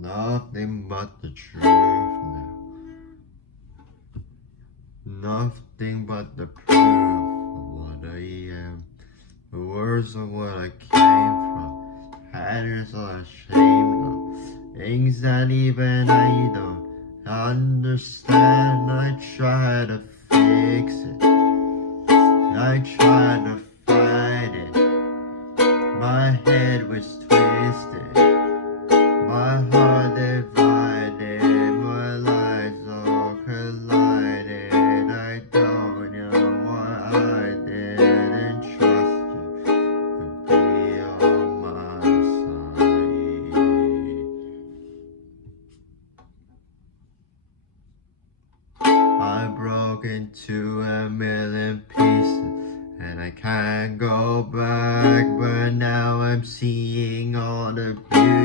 Nothing but the truth now. Nothing but the proof of what I am. The words of what I came from. Patterns I'm ashamed of. Things that even I don't understand. I try to fix it. I try to fight it. My head was twisted. My heart divided. My lives all collided. I don't know why I didn't trust you to be on my side. I broke into a million pieces, and I can't go back, but now I'm seeing all the beauty.